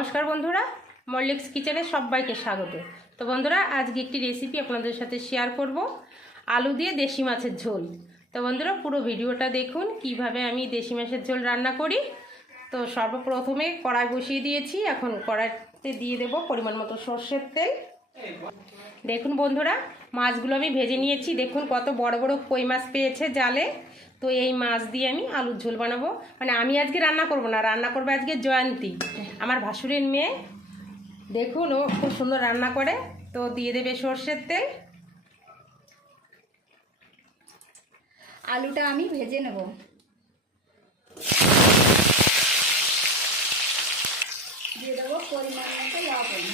নমস্কার বন্ধুরা, মল্লিক্স কিচেনে সবাইকে স্বাগত। তো বন্ধুরা, আজকে একটি রেসিপি আপনাদের সাথে শেয়ার করব। আলু দিয়ে দেশি মাছের ঝোল। তো বন্ধুরা, পুরো ভিডিওটা দেখুন, কীভাবে আমি দেশি মাছের ঝোল রান্না করি। তো সর্বপ্রথমে কড়াই বসিয়ে দিয়েছি, এখন কড়াইতে দিয়ে দেব পরিমাণ মতো সর্ষের তেল। দেখুন বন্ধুরা, মাছগুলো আমি ভেজে নিয়েছি। দেখুন কত বড় বড় কই মাছ পেয়েছে জালে। তো এই মাছ দিয়ে আমি আলুর ঝোল বানাবো। মানে আমি আজকে রান্না করব না, রান্না করব আজকে জয়ন্তী। আমার ভাসুরের মেয়ে। দেখুন, ও খুব সুন্দর রান্না করে। তো দিয়ে দেবে সর্ষের তেল। আলুটা আমি ভেজে নেব। দিয়ে দেবো পরিমাণ মতো লবণ।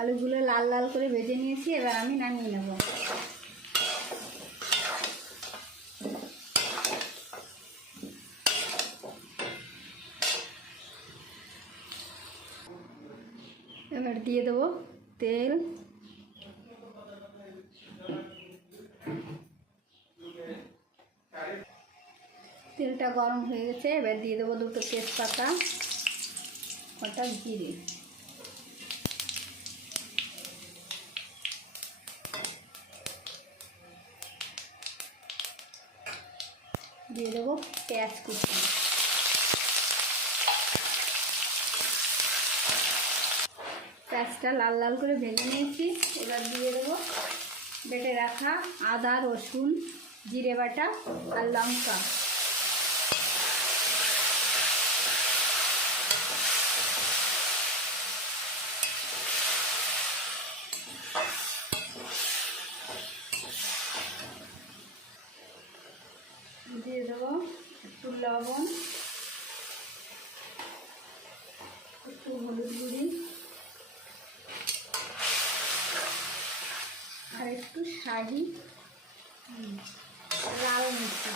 আলুগুলো লাল লাল করে ভেজে নিয়েছি, এবার আমি নামিয়ে নেব। এবার দিয়ে দেবো তেল। তেলটা গরম হয়ে গেছে, এবার দিয়ে দেবো দুটো তেজপাতা, কটা জিরে। দিয়ে দেবো পেঁয়াজ কুচি। পেঁয়াজটা লাল লাল করে ভেঙে নিয়েছি। এবার দিয়ে দেবো বেটে রাখা আদা, রসুন, জিরে বাটা আর লঙ্কা দিয়ে দেবো একটু লবণ একটু হলুদ গুঁড়ি আর একটু শাড়ি লাল মির্চি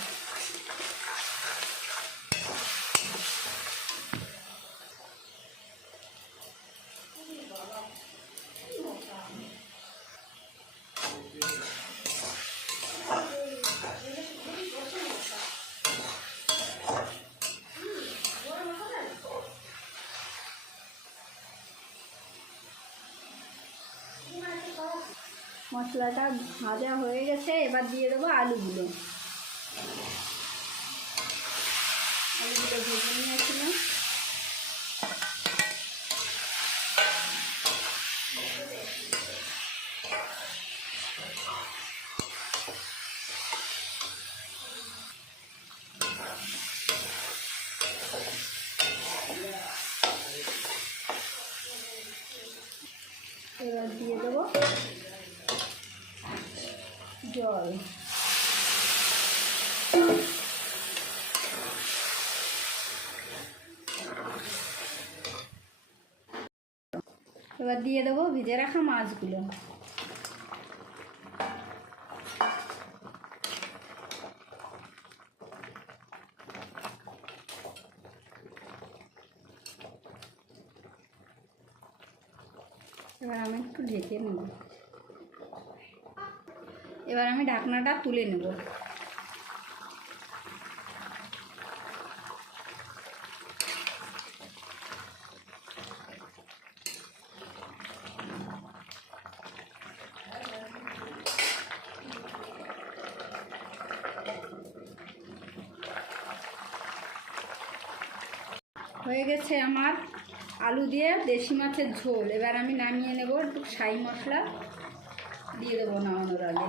মশলাটা ভাজা হয়ে গেছে এবার দিয়ে দেবো আলুগুলো। আলুগুলো ভেজে নিয়েছিলাম এবার দিয়ে দেবো জল এবার দিয়ে দেবো ভেজে রাখা মাছগুলো। এবার আমি একটু ঢেকে নেব। এবার আমি ঢাকনাটা তুলে নেব। হয়ে গেছে আমার আলু দিয়ে দেশি মাছের ঝোল। এবার আমি নামিয়ে নেব, একটু সাই মশলা দিয়ে দেবো নামানোর আগে।